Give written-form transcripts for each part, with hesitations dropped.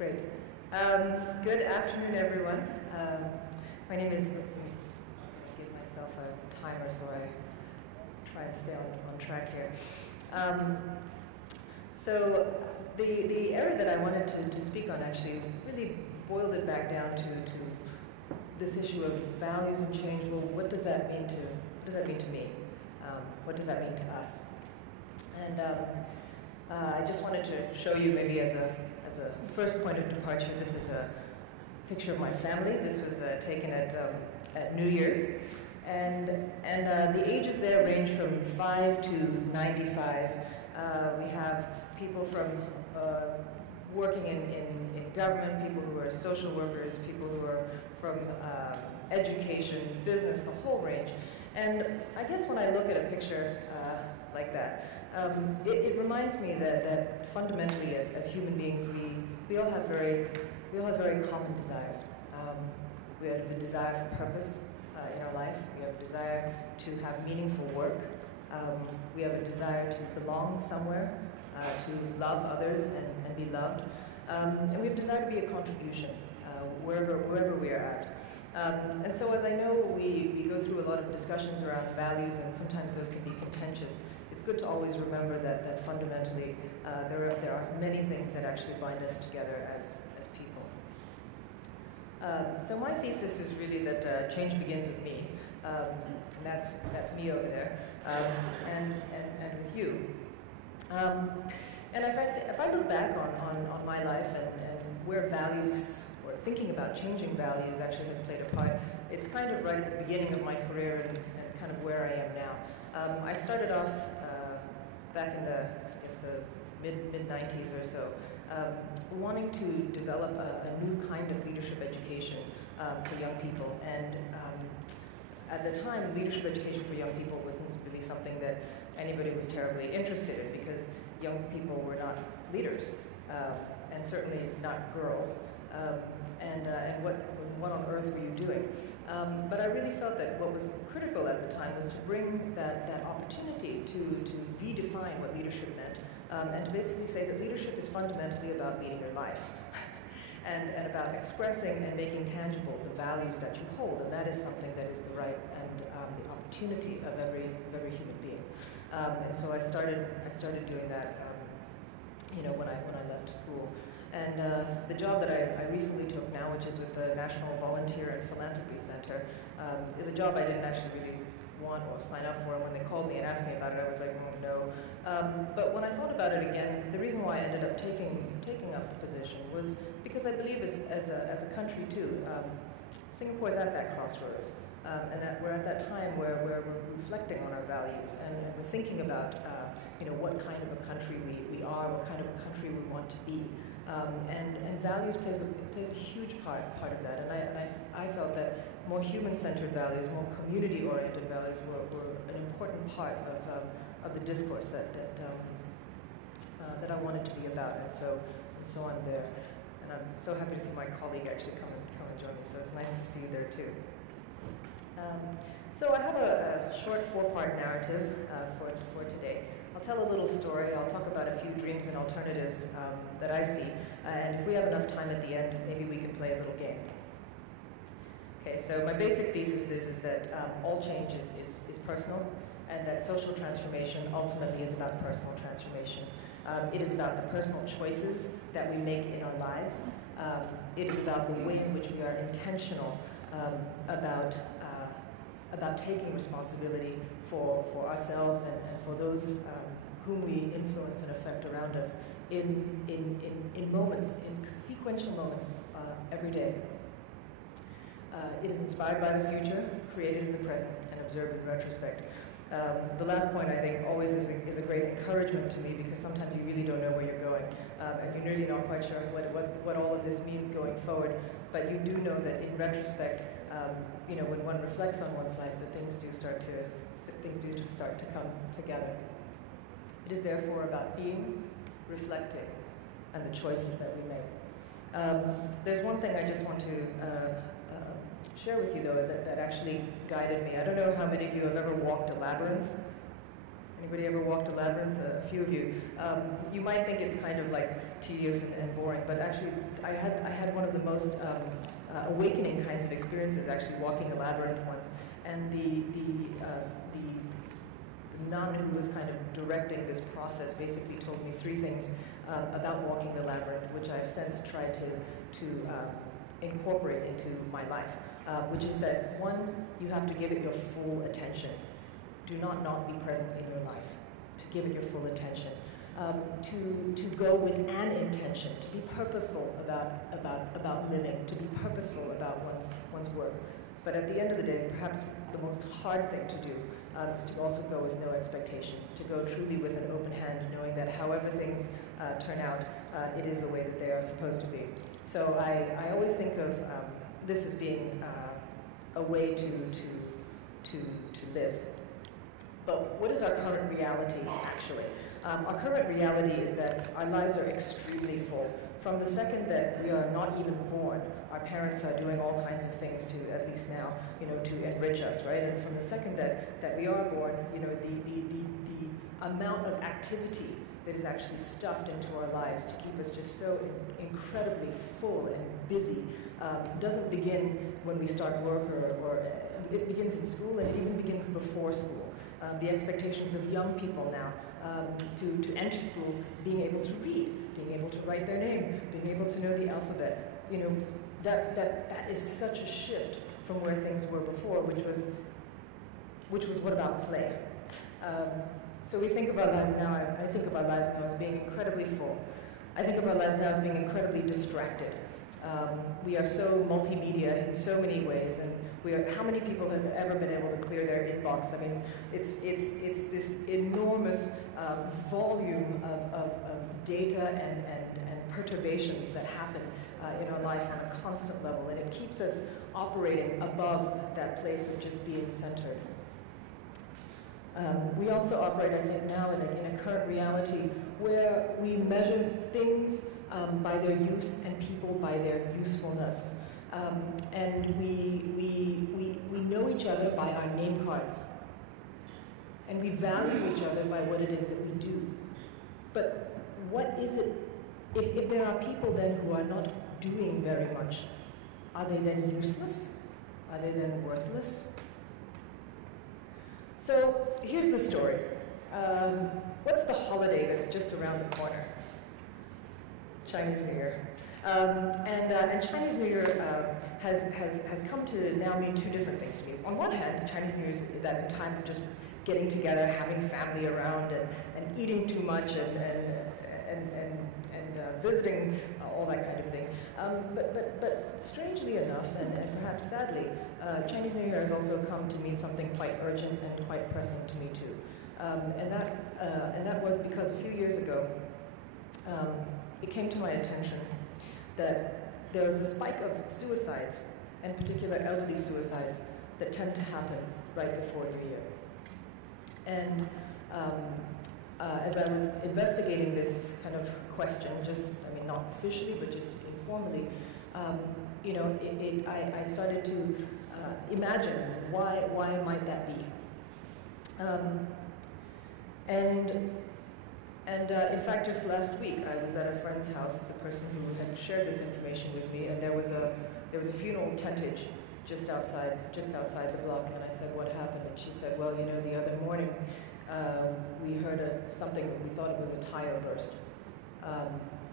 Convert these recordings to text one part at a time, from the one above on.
Great. Good afternoon, everyone. My name is, let me give myself a timer so I try and stay on track here. So the area that I wanted to speak on actually really boiled it back down to this issue of values and change. Well, what does that mean to me? What does that mean to us? And I just wanted to show you maybe as a first point of departure. This is a picture of my family. This was taken at New Year's, and the ages there range from 5 to 95. We have people from working in government, people who are social workers, people who are from education, business, the whole range. And I guess when I look at a picture like that, it reminds me that fundamentally, as human beings, we all have very common desires. We have a desire for purpose in our life. We have a desire to have meaningful work. We have a desire to belong somewhere, to love others and be loved. And we have a desire to be a contribution wherever we are at. And so as I know we go through a lot of discussions around values, and sometimes those can be contentious, it's good to always remember that fundamentally there are many things that actually bind us together as people. So my thesis is really that change begins with me, and that's me over there, and with you. And if I look back on my life and where values, or thinking about changing values actually has played a part, it's kind of right at the beginning of my career and kind of where I am now. I started off back in the mid-90s or so, wanting to develop a new kind of leadership education for young people. And at the time, leadership education for young people wasn't really something that anybody was terribly interested in, because young people were not leaders, and certainly not girls. And what on earth were you doing? But I really felt that what was critical at the time was to bring that opportunity to redefine what leadership meant, and to basically say that leadership is fundamentally about leading your life, and about expressing and making tangible the values that you hold, and that is something that is the right and the opportunity of every human being. And so I started doing that, when I left school. And the job that I recently took now, which is with the National Volunteer and Philanthropy Center, is a job I didn't actually really want or sign up for. And when they called me and asked me about it, I was like, oh, no. But when I thought about it again, the reason why I ended up taking up the position was because I believe as a country too, Singapore is at that crossroads. And that we're at that time where we're reflecting on our values, and we're thinking about what kind of a country we are, what kind of a country we want to be. And values plays a huge part of that, and I felt that more human-centered values, more community-oriented values were an important part of the discourse that I wanted to be about, and so I'm there, and I'm so happy to see my colleague actually come and join me. So it's nice to see you there too. So I have a short 4-part narrative for today. I'll tell a little story, I'll talk about a few dreams and alternatives that I see, and if we have enough time at the end, maybe we can play a little game. Okay, so my basic thesis is that all change is personal, and that social transformation ultimately is about personal transformation. It is about the personal choices that we make in our lives. It is about the way in which we are intentional about taking responsibility for ourselves and for those whom we influence and affect around us in moments, in sequential moments every day. It is inspired by the future, created in the present, and observed in retrospect. The last point, I think, always is a great encouragement to me, because sometimes you really don't know where you're going, and you're really not quite sure what all of this means going forward. But you do know that in retrospect, when one reflects on one's life, that things do start to come together. It is therefore about being, reflecting, and the choices that we make. There's one thing I just want to share with you, though, that actually guided me. I don't know how many of you have ever walked a labyrinth. Anybody ever walked a labyrinth? A few of you. You might think it's kind of like tedious and boring, but actually I had one of the most awakening kinds of experiences actually walking a labyrinth once. And the nun who was kind of directing this process basically told me 3 things about walking the labyrinth, which I've since tried to incorporate into my life, which is that 1, you have to give it your full attention. Do not be present in your life, to give it your full attention. To go with an intention, to be purposeful about living, to be purposeful about one's work. But at the end of the day, perhaps the most hard thing to do is to also go with no expectations, to go truly with an open hand, knowing that however things turn out, it is the way that they are supposed to be. So I always think of this as being a way to live. But what is our current reality, actually? Our current reality is that our lives are extremely full. From the second that we are not even born, our parents are doing all kinds of things to, at least now, to enrich us, right? And from the second that we are born, the amount of activity that is actually stuffed into our lives to keep us just so incredibly full and busy doesn't begin when we start work, or it begins in school, and it even begins before school. The expectations of young people now to enter school, being able to read, being able to write their name, being able to know the alphabet, that is such a shift from where things were before, which was what about play? So we think of our lives now, I think of our lives now as being incredibly full. I think of our lives now as being incredibly distracted. We are so multimedia in so many ways, and how many people have ever been able to clear their inbox? I mean, it's this enormous volume of data and perturbations that happen in our life on a constant level, and it keeps us operating above that place of just being centered. We also operate, I think, now in a current reality where we measure things by their use and people by their usefulness. And we know each other by our name cards. And we value each other by what it is that we do. But what is it, if there are people then who are not doing very much, are they then useless? Are they then worthless? So here's the story. What's the holiday that's just around the corner? Chinese New Year. And Chinese New Year has come to now mean 2 different things to me. On one hand, Chinese New Year is that time of just getting together, having family around, and eating too much, and visiting, all that kind of thing. But strangely enough, and perhaps sadly, Chinese New Year has also come to mean something quite urgent and quite pressing to me too. And that was because a few years ago, it came to my attention that there was a spike of suicides, in particular elderly suicides, that tend to happen right before New Year. And as I was investigating this kind of question, not officially, but just informally, I started to imagine why might that be. In fact, just last week, I was at a friend's house, the person who had shared this information with me, and there was a funeral tentage just outside the block, and I said, what happened? And she said, well, the other morning, we heard something, we thought it was a tire burst,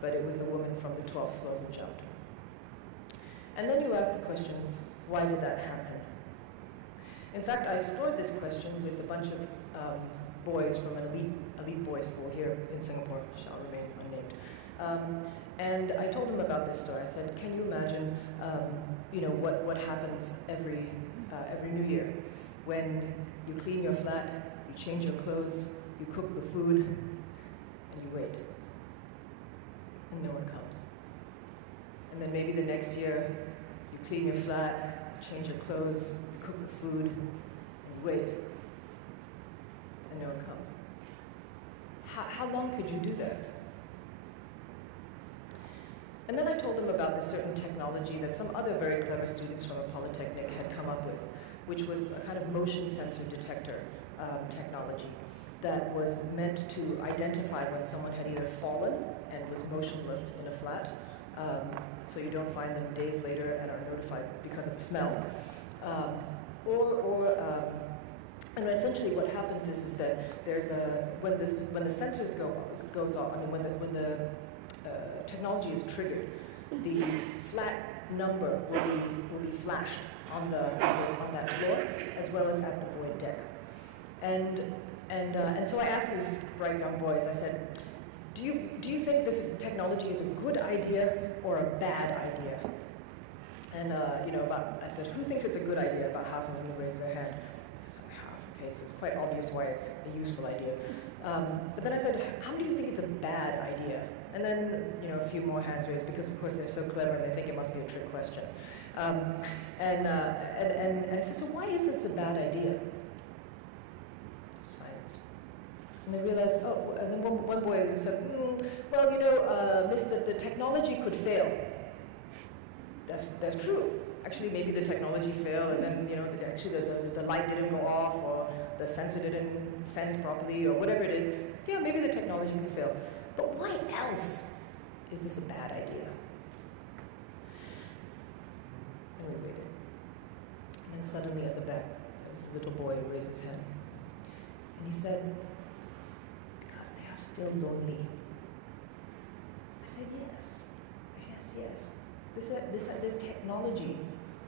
but it was the woman from the 12th floor who jumped. And then you ask the question, why did that happen? In fact, I explored this question with a bunch of boys from an elite boys' school here in Singapore, shall remain unnamed. And I told them about this story. I said, can you imagine, what happens every New Year when you clean your flat, you change your clothes, you cook the food, and you wait, and no one comes. And then maybe the next year, you clean your flat, you change your clothes, you cook the food, and you wait, and no one comes. How long could you do that? And then I told them about this certain technology that some other very clever students from a polytechnic had come up with, which was a kind of motion sensor detector technology that was meant to identify when someone had either fallen and was motionless in a flat, so you don't find them days later and are notified because of the smell, and essentially what happens is that there's when the sensors goes off, I mean when the technology is triggered, the flat number will be flashed on that floor as well as at the void deck. And so I asked these bright young boys, I said, do you think technology is a good idea or a bad idea? And I said, who thinks it's a good idea? About half of them raised their hand. I said, half, okay, so it's quite obvious why it's a useful idea. But then I said, how many do you think it's a bad idea? And then, a few more hands raised, because of course they're so clever and they think it must be a trick question. And I said, so why is this a bad idea? Silence. And they realized, and then one boy said, well, miss, the technology could fail. That's true. Actually, maybe the technology failed, and then actually the light didn't go off, or the sensor didn't sense properly, or whatever it is. Yeah, maybe the technology could fail. But why else is this a bad idea? And we waited. And then suddenly at the back, there was a little boy who raised his hand. And he said, because they are still lonely. I said, yes. Yes. This technology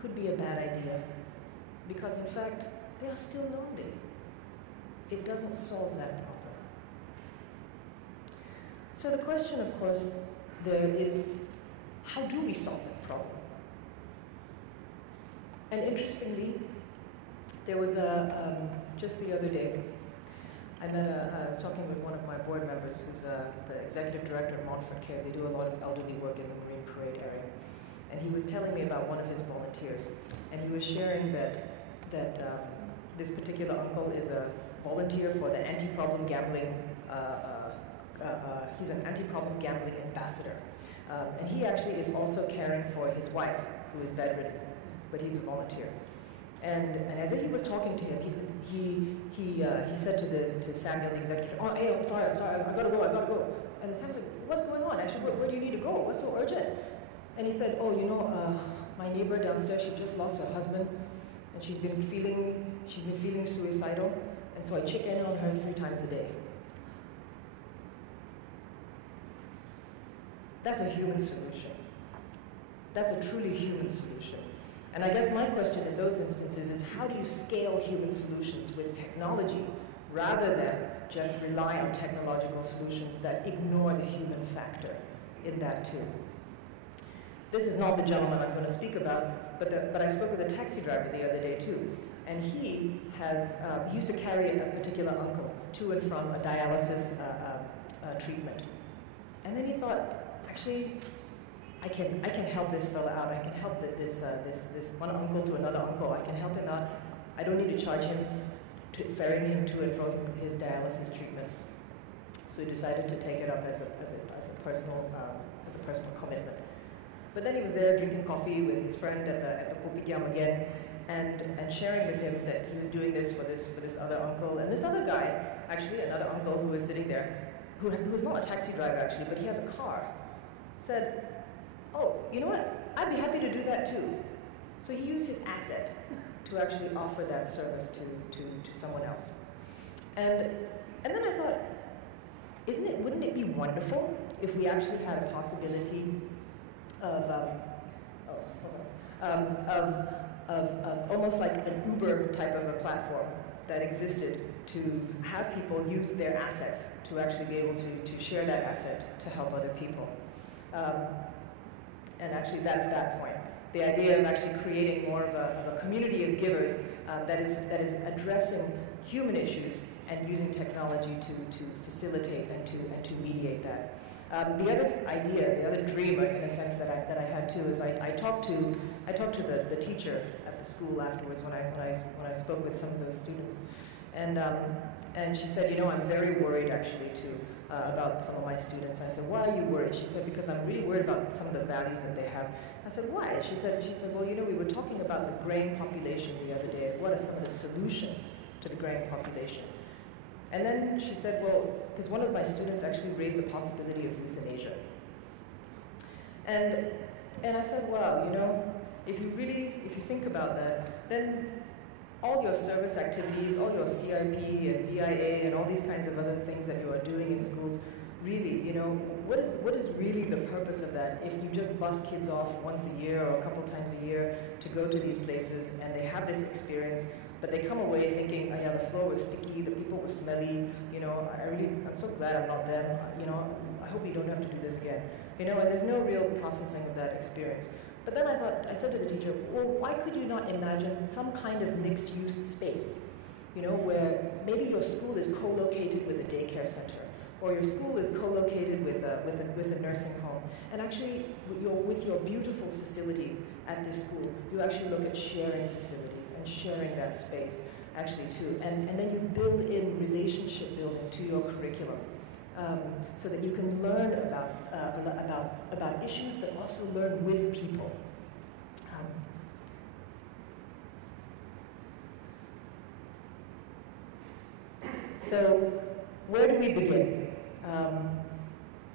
could be a bad idea. Because in fact, they are still lonely. It doesn't solve that problem. So the question, of course, there is, how do we solve that problem? And interestingly, there was just the other day, I was talking with one of my board members who's the executive director of Montfort Care. They do a lot of elderly work in the Marine Parade area. And he was telling me about one of his volunteers. And he was sharing that this particular uncle is a volunteer for the anti-problem gambling he's an anti-problem gambling ambassador. And he actually is also caring for his wife, who is bedridden, but he's a volunteer. And as he was talking to him, he said to Samuel, the executive, oh, hey, I'm sorry, I gotta go. And Samuel said, what's going on? Actually, where do you need to go? What's so urgent? And he said, oh, my neighbor downstairs, she just lost her husband, and she's been feeling suicidal, and so I check in on her 3 times a day. That's a human solution. That's a truly human solution. And I guess my question in those instances is, how do you scale human solutions with technology rather than just rely on technological solutions that ignore the human factor in that too? This is not the gentleman I'm going to speak about, but I spoke with a taxi driver the other day too. And he used to carry a particular uncle to and from a dialysis treatment. And then he thought, actually, I can help this fella out. I can help this one uncle to another uncle. I can help him out. I don't need to charge him, ferrying him to and from his dialysis treatment. So he decided to take it up as a personal commitment. But then he was there drinking coffee with his friend at the kopitiam again, and sharing with him that he was doing this for this other uncle. And this other guy, actually another uncle who was sitting there, who was not a taxi driver actually, but he has a car, said, oh, you know what? I'd be happy to do that too. So he used his asset to actually offer that service to someone else. And then I thought, wouldn't it be wonderful if we actually had a possibility of almost like an Uber type of a platform that existed to have people use their assets to actually be able to share that asset to help other people. And actually that's that point. The idea of actually creating more of a community of givers that is addressing human issues and using technology to facilitate and to mediate that. The other idea, the other dream, in a sense, that I had too, is I talked to the teacher at the school afterwards when I spoke with some of those students, and she said, I'm very worried actually too about some of my students. And I said, why are you worried? She said, because I'm really worried about some of the values that they have. I said, why? She said, well, we were talking about the grain population the other day. What are some of the solutions to the grain population? And then she said, well, because one of my students actually raised the possibility of euthanasia. And I said, well, you know, if you think about that, then all your service activities, all your CIP and VIA and all these kinds of other things that you are doing in schools, really, you know, what is really the purpose of that if you just bus kids off once a year or a couple times a year to go to these places and they have this experience, but they come away thinking, oh yeah, the floor was sticky, the people were smelly, you know, I'm so glad I'm not them, you know, I hope we don't have to do this again. You know, and there's no real processing of that experience. But then I said to the teacher, well, why could you not imagine some kind of mixed-use space, you know, where maybe your school is co-located with a daycare center, or your school is co-located with a nursing home, and actually with your beautiful facilities at this school, you actually look at sharing facilities and sharing that space actually too, and then you build in relationship building to your curriculum. So that you can learn about issues, but also learn with people. So where do we begin?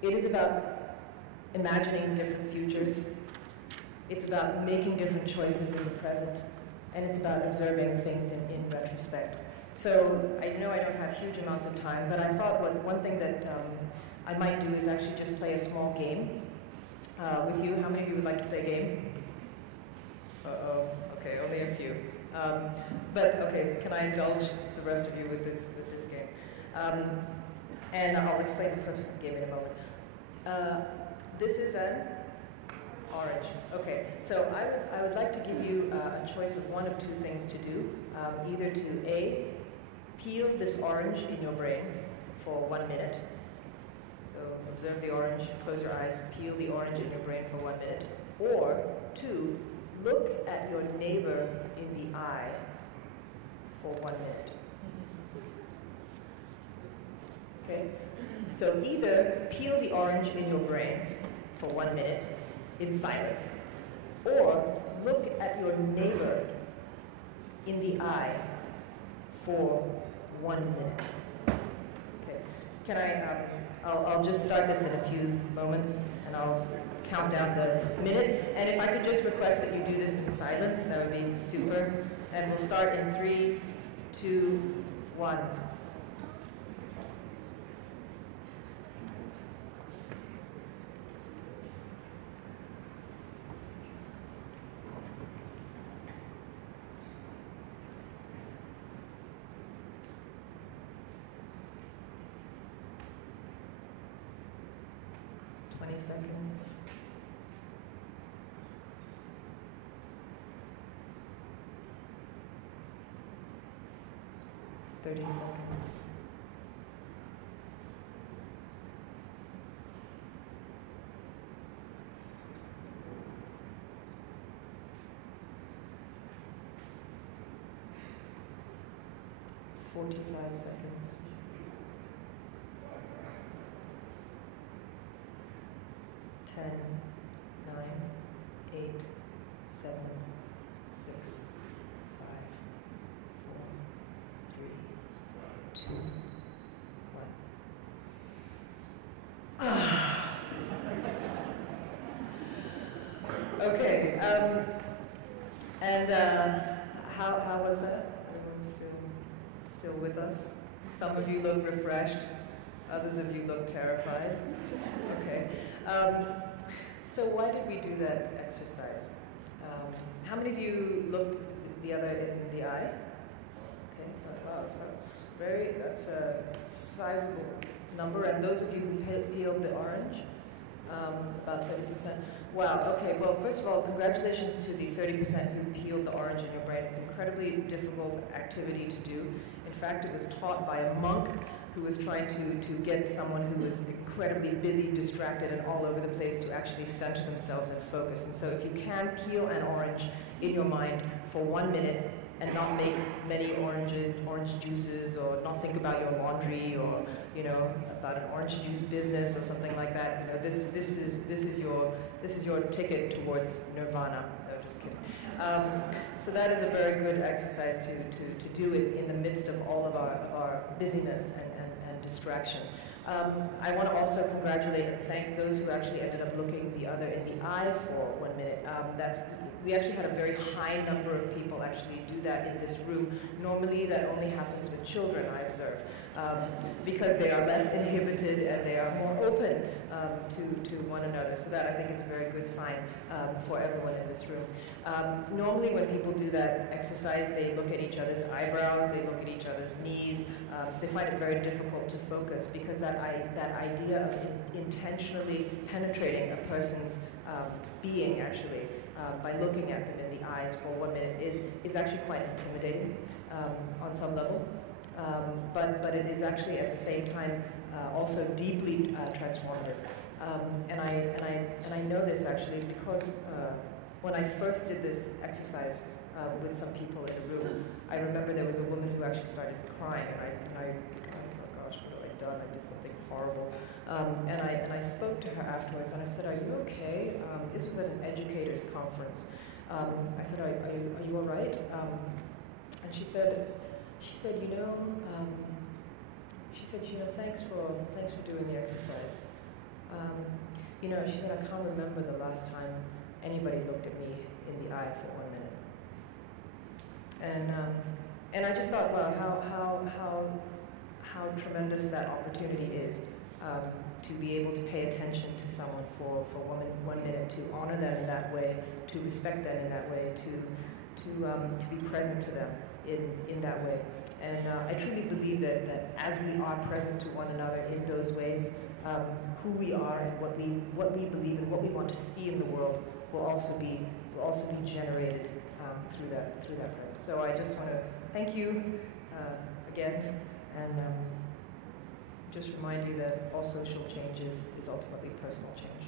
It is about imagining different futures. It's about making different choices in the present. And it's about observing things in retrospect. So I know I don't have huge amounts of time, but I thought one thing that I might do is actually just play a small game with you. How many of you would like to play a game? Uh-oh, okay, only a few. But okay, can I indulge the rest of you with this game? And I'll explain the purpose of the game in a moment. This is an orange. Okay, so I would like to give you a choice of one of two things to do. Either to A, peel this orange in your brain for 1 minute. So observe the orange, close your eyes, peel the orange in your brain for 1 minute. Or 2, look at your neighbor in the eye for 1 minute. Okay? So either peel the orange in your brain for 1 minute in silence, or look at your neighbor in the eye for 1 minute. Okay. Can I'll just start this in a few moments, and I'll count down the minute. And if I could just request that you do this in silence, that would be super. And we'll start in 3, 2, 1. Seconds. 30 seconds. 45 seconds. 10, 9, 8, 7, 6, 5, 4, 3, 2, 1. Okay, and how was that? Everyone's still with us? Some of you look refreshed, others of you look terrified. Okay. So why did we do that exercise? How many of you looked the other in the eye? Okay, wow, that's a sizable number. And those of you who peeled the orange, about 30%. Wow, okay, well, first of all, congratulations to the 30% who peeled the orange in your brain. It's an incredibly difficult activity to do. In fact, it was taught by a monk who was trying to get someone who was incredibly busy, distracted, and all over the place to actually center themselves and focus. And so if you can peel an orange in your mind for 1 minute and not make many orange juices, or not think about your laundry, or about an orange juice business or something like that, this is your ticket towards nirvana. No, just kidding. So that is a very good exercise to do it in the midst of all of our busyness and distraction. I want to also congratulate and thank those who actually ended up looking the other in the eye for 1 minute. We actually had a very high number of people actually do that in this room. Normally that only happens with children, I observe, because they are less inhibited and they are more open to one another. So that I think is a very good sign for everyone in this room. Normally when people do that exercise, they look at each other's eyebrows, they look at each other's knees. They find it very difficult to focus because that idea of intentionally penetrating a person's being actually by looking at them in the eyes for 1 minute is actually quite intimidating on some level. But it is actually at the same time also deeply transformative. And I know this actually because when I first did this exercise with some people in the room, I remember there was a woman who actually started crying, and I oh gosh, what have I done? I did something horrible. And I spoke to her afterwards, and I said, "Are you okay?" This was at an educators conference. I said, "Are you all right?" And she said, you know, thanks for doing the exercise. You know, she said, I can't remember the last time anybody looked at me in the eye for 1 minute. And I just thought, well, how tremendous that opportunity is to be able to pay attention to someone for 1 minute, to honor them in that way, to respect them in that way, to be present to them in that way. And I truly believe that as we are present to one another in those ways, who we are and what we believe and what we want to see in the world will also be generated through that presence. So I just want to thank you again, and just remind you that all social change is ultimately personal change.